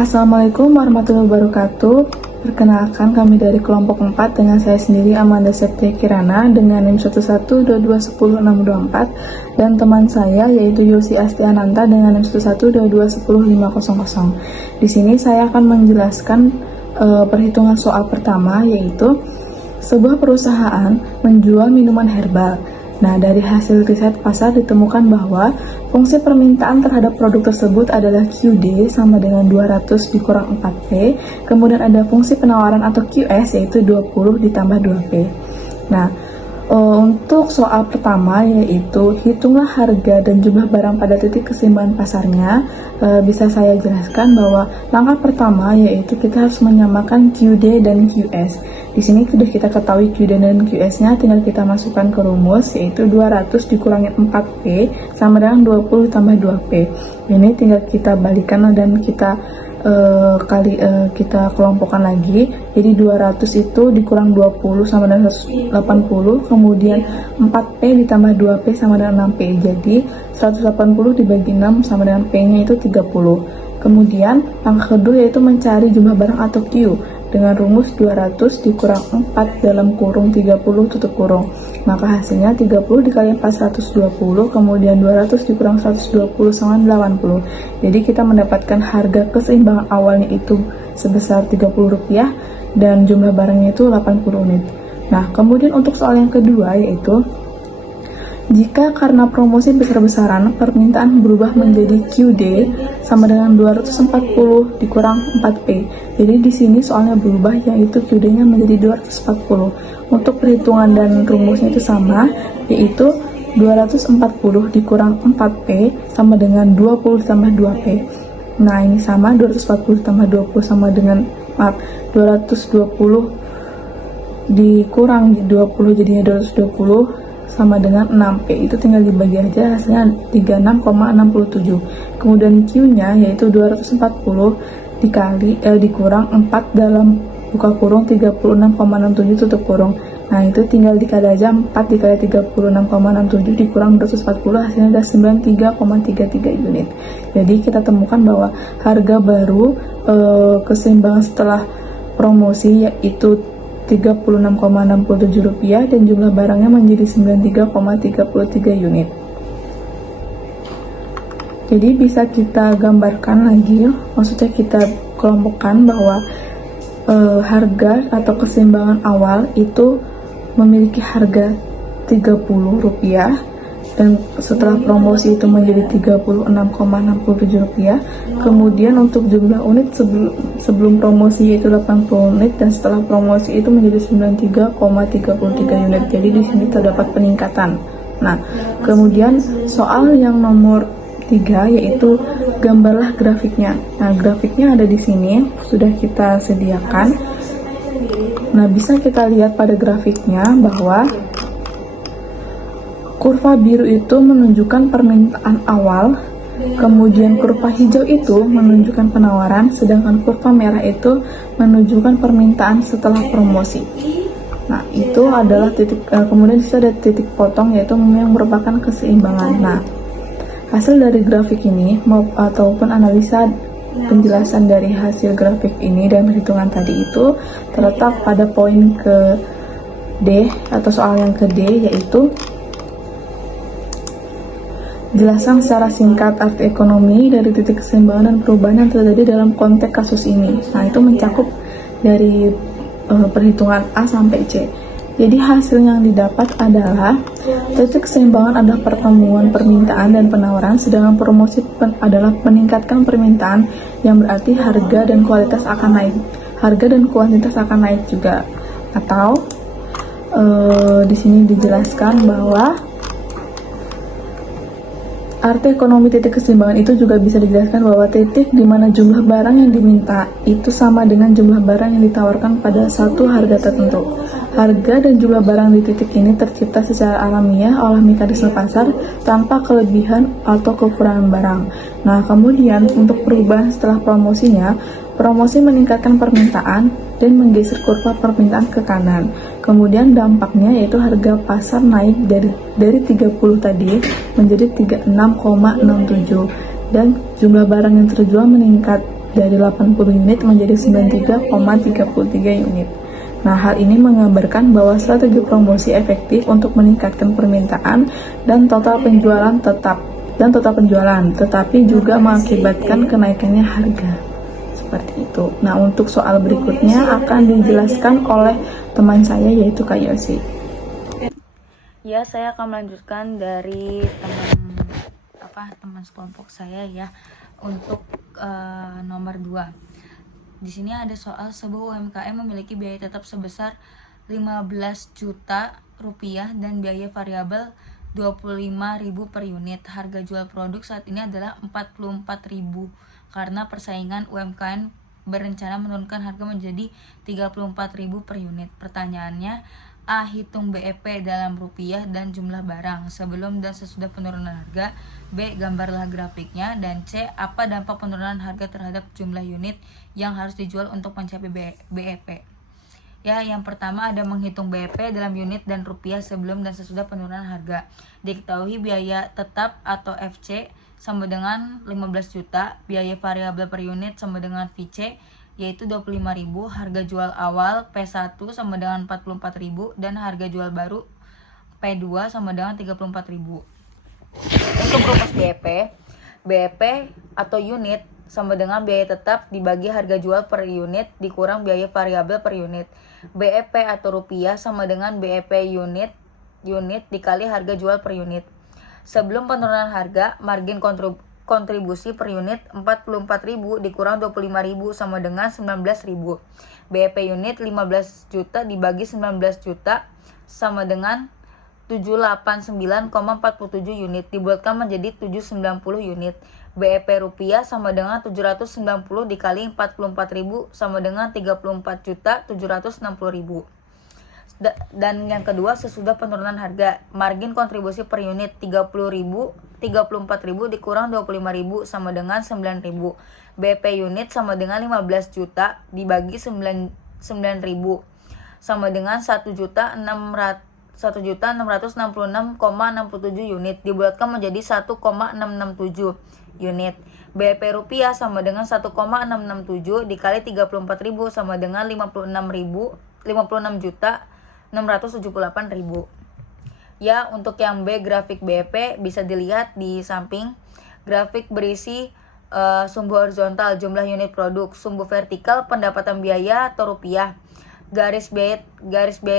Assalamualaikum warahmatullahi wabarakatuh. Perkenalkan, kami dari kelompok 4 dengan saya sendiri Amanda Septia Kirana dengan NIM 1122106224 dan teman saya yaitu Yosi Astiananta dengan NIM 1122105500. Di sini saya akan menjelaskan perhitungan soal pertama, yaitu sebuah perusahaan menjual minuman herbal. Nah, dari hasil riset pasar ditemukan bahwa fungsi permintaan terhadap produk tersebut adalah QD sama dengan 200 dikurang 4P. Kemudian ada fungsi penawaran atau QS yaitu 20 ditambah 2P. Nah, untuk soal pertama yaitu hitunglah harga dan jumlah barang pada titik keseimbangan pasarnya. Bisa saya jelaskan bahwa langkah pertama yaitu kita harus menyamakan QD dan QS. Di sini sudah kita ketahui QD dan QS-nya, tinggal kita masukkan ke rumus yaitu 200 dikurangi 4P sama dengan 20 tambah 2P. Ini tinggal kita balikan dan kita kita kelompokkan lagi. Jadi 200 itu dikurang 20 sama dengan 180, kemudian 4P ditambah 2P sama dengan 6P. Jadi 180 dibagi 6 sama dengan P-nya itu 30. Kemudian langkah kedua yaitu mencari jumlah barang atau Q dengan rumus 200 dikurang 4 dalam kurung 30 tutup kurung. Maka hasilnya 30 dikali 4 120, kemudian 200 dikurang 120 sama 80. Jadi kita mendapatkan harga keseimbangan awalnya itu sebesar Rp30 dan jumlah barangnya itu 80 unit. Nah, kemudian untuk soal yang kedua yaitu jika karena promosi besar-besaran permintaan berubah menjadi QD sama dengan 240 dikurang 4P. Jadi di sini soalnya berubah yaitu QD-nya menjadi 240. Untuk perhitungan dan rumusnya itu sama, yaitu 240 dikurang 4P sama dengan 20 tambah 2P. Nah, ini sama 240 tambah 20 sama dengan 220 dikurang 20 jadinya 220 sama dengan 6P, itu tinggal dibagi aja, hasilnya 36,67. Kemudian Q-nya yaitu 240 dikurang 4 dalam buka kurung 36,67 tutup kurung. Nah, itu tinggal dikali aja, 4 dikali 36,67 dikurang 240, hasilnya ada 93,33 unit. Jadi kita temukan bahwa harga baru keseimbangan setelah promosi yaitu Rp36,67 dan jumlah barangnya menjadi 93,33 unit. Jadi bisa kita gambarkan lagi, maksudnya kita kelompokkan bahwa harga atau keseimbangan awal itu memiliki harga Rp30 dan setelah promosi itu menjadi Rp36,67. Kemudian untuk jumlah unit sebelum promosi yaitu 80 unit dan setelah promosi itu menjadi 93,33 unit. Jadi di sini terdapat peningkatan. Nah, kemudian soal yang nomor 3 yaitu gambarlah grafiknya. Nah, grafiknya ada di sini, sudah kita sediakan. Nah, bisa kita lihat pada grafiknya bahwa kurva biru itu menunjukkan permintaan awal, kemudian kurva hijau itu menunjukkan penawaran, sedangkan kurva merah itu menunjukkan permintaan setelah promosi. Nah, itu adalah titik, kemudian disitu ada titik potong yaitu yang merupakan keseimbangan. Nah, hasil dari grafik ini ataupun analisa penjelasan dari hasil grafik ini dan perhitungan tadi itu terletak pada poin ke D atau soal yang ke D, yaitu jelaskan secara singkat arti ekonomi dari titik keseimbangan dan perubahan yang terjadi dalam konteks kasus ini. Nah, itu mencakup dari perhitungan A sampai C. Jadi hasil yang didapat adalah titik keseimbangan adalah pertemuan permintaan dan penawaran, sedangkan promosi adalah meningkatkan permintaan, yang berarti harga dan kualitas akan naik. Harga dan kuantitas akan naik juga. Atau di sini dijelaskan bahwa arti ekonomi titik keseimbangan itu juga bisa dijelaskan bahwa titik di mana jumlah barang yang diminta itu sama dengan jumlah barang yang ditawarkan pada satu harga tertentu. Harga dan jumlah barang di titik ini tercipta secara alamiah oleh mekanisme pasar tanpa kelebihan atau kekurangan barang. Nah, kemudian untuk perubahan setelah promosinya, promosi meningkatkan permintaan dan menggeser kurva permintaan ke kanan. Kemudian dampaknya yaitu harga pasar naik dari 30 tadi menjadi 36,67 dan jumlah barang yang terjual meningkat dari 80 unit menjadi 93,33 unit. Nah, hal ini menggambarkan bahwa strategi promosi efektif untuk meningkatkan permintaan dan total penjualan tetapi juga mengakibatkan kenaikannya harga. Seperti itu. Nah, untuk soal berikutnya akan dijelaskan oleh teman saya yaitu Kak Yosi. Ya, saya akan melanjutkan dari teman sekelompok saya ya untuk nomor 2. Di sini ada soal sebuah UMKM memiliki biaya tetap sebesar 15 juta rupiah dan biaya variabel 25.000 per unit. Harga jual produk saat ini adalah 44.000 karena persaingan UMKM berencana menurunkan harga menjadi 34.000 per unit. Pertanyaannya, A. Hitung BEP dalam rupiah dan jumlah barang sebelum dan sesudah penurunan harga. B. Gambarlah grafiknya. Dan C. Apa dampak penurunan harga terhadap jumlah unit yang harus dijual untuk mencapai BEP. Ya, yang pertama ada menghitung BEP dalam unit dan rupiah sebelum dan sesudah penurunan harga. Diketahui biaya tetap atau FC sama dengan 15 juta, biaya variabel per unit sama dengan VC yaitu 25.000, harga jual awal P1 sama dengan 44.000 dan harga jual baru P2 sama dengan 34.000. Untuk rumus BEP atau unit sama dengan biaya tetap dibagi harga jual per unit dikurang biaya variabel per unit. BEP atau rupiah sama dengan BEP unit dikali harga jual per unit. Sebelum penurunan harga, margin kontribusi per unit 44.000 dikurang 25.000 sama dengan 19.000. BEP unit 15 juta dibagi 19 juta sama dengan 789,47 unit dibuatkan menjadi 790 unit. BEP rupiah sama dengan 790 dikali 44.000 sama dengan 34.760.000. Dan yang kedua, sesudah penurunan harga, margin kontribusi per unit 34.000 dikurang 25.000 sama dengan 9.000. BP unit sama dengan 15 juta dibagi 9.000 sama dengan 1.666,67 unit dibuatkan menjadi 1,667 unit. BP rupiah sama dengan 1,667 dikali 34.000 sama dengan 56.678.000. Ya, untuk yang B, grafik BEP bisa dilihat di samping. Grafik berisi sumbu horizontal jumlah unit produk, sumbu vertikal pendapatan biaya atau rupiah, garis biaya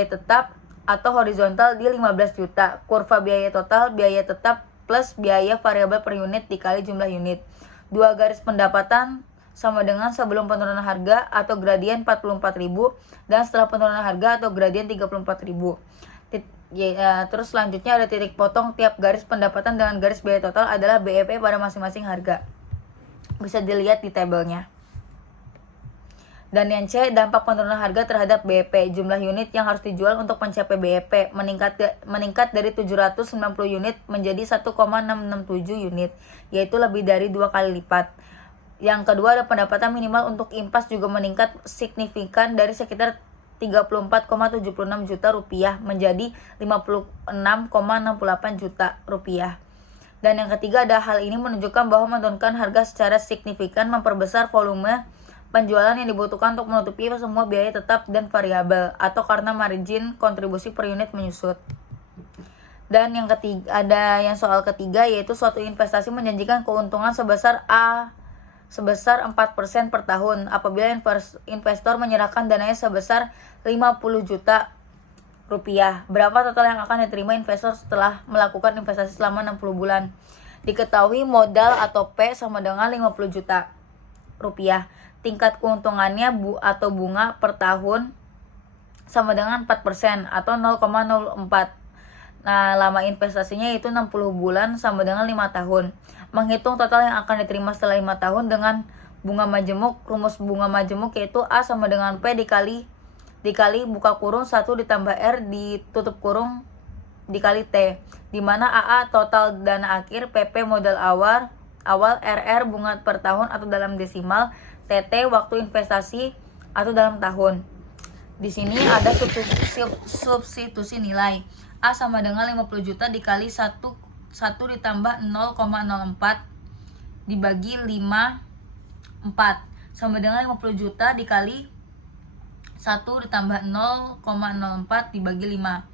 tetap atau horizontal di 15 juta, kurva biaya total biaya tetap plus biaya variabel per unit dikali jumlah unit. Dua garis pendapatan sama dengan sebelum penurunan harga atau gradien 44.000 dan setelah penurunan harga atau gradien 34.000. Terus selanjutnya ada titik potong tiap garis pendapatan dengan garis biaya total adalah BEP pada masing-masing harga. Bisa dilihat di tabelnya. Dan yang C, dampak penurunan harga terhadap BEP, jumlah unit yang harus dijual untuk mencapai BEP meningkat dari 790 unit menjadi 1,667 unit, yaitu lebih dari 2 kali lipat. Yang kedua ada pendapatan minimal untuk impas juga meningkat signifikan dari sekitar 34,76 juta rupiah menjadi 56,68 juta rupiah. Dan yang ketiga ada hal ini menunjukkan bahwa menurunkan harga secara signifikan memperbesar volume penjualan yang dibutuhkan untuk menutupi semua biaya tetap dan variabel atau karena margin kontribusi per unit menyusut. Dan yang ketiga ada yang soal ketiga yaitu suatu investasi menjanjikan keuntungan sebesar 4% per tahun apabila investor menyerahkan dananya sebesar 50 juta rupiah. Berapa total yang akan diterima investor setelah melakukan investasi selama 60 bulan? Diketahui modal atau P sama dengan 50 juta rupiah. Tingkat keuntungannya atau bunga per tahun sama dengan 4% atau 0,04. Nah, lama investasinya itu 60 bulan sama dengan 5 tahun. Menghitung total yang akan diterima setelah 5 tahun dengan bunga majemuk. Rumus bunga majemuk yaitu A sama dengan P dikali buka kurung 1 ditambah R ditutup kurung dikali T. Di mana AA total dana akhir, PP modal awal, RR bunga per tahun atau dalam desimal, TT waktu investasi atau dalam tahun. Di sini ada substitusi nilai. A sama dengan 50 juta dikali 1 ditambah 0,04 dibagi 4 sama dengan 50 juta dikali 1 ditambah 0,04 dibagi 5.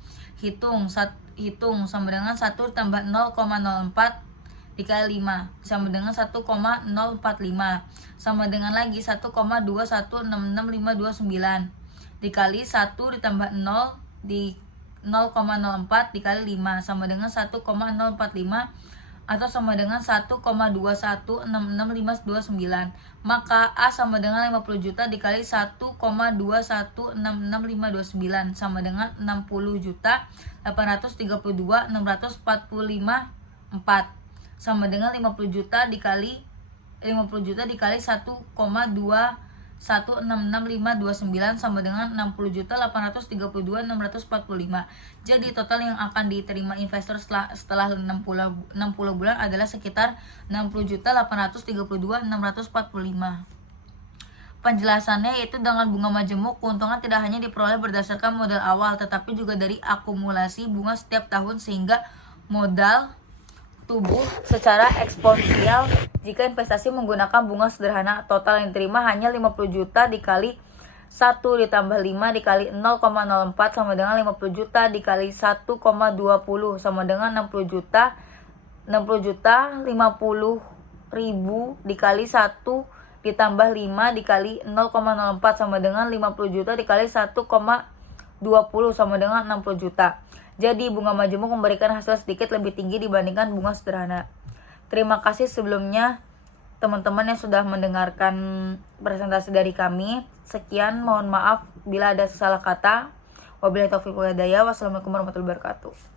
Hitung sama dengan 1 ditambah 0,04 dikali 5 sama dengan 1,045 sama dengan lagi 1,2166529 dikali 1 ditambah 0 di 0,04 dikali 5 sama dengan 1,045 atau sama dengan 1,216659. Maka A sama dengan 50 juta dikali 1,216659 sama dengan 60.832.645 sama dengan 50 juta dikali 1,216659 sama dengan 60.832.645. Jadi total yang akan diterima investor setelah 60 bulan adalah sekitar 60.832.645. Penjelasannya yaitu dengan bunga majemuk, keuntungan tidak hanya diperoleh berdasarkan modal awal tetapi juga dari akumulasi bunga setiap tahun sehingga modal tumbuh secara eksponensial. Jika investasi menggunakan bunga sederhana, total yang diterima hanya 50 juta dikali 1 ditambah 5 dikali 0,04 sama dengan 50 juta dikali 1,20 sama dengan 60 juta 50 ribu dikali 1 ditambah 5 dikali 0,04 sama dengan 50 juta dikali 1,20 sama dengan 60 juta. Jadi bunga majemuk memberikan hasil sedikit lebih tinggi dibandingkan bunga sederhana. Terima kasih sebelumnya teman-teman yang sudah mendengarkan presentasi dari kami. Sekian, mohon maaf bila ada salah kata. Wabillahi taufiq wal hidayah. Wassalamualaikum warahmatullahi wabarakatuh.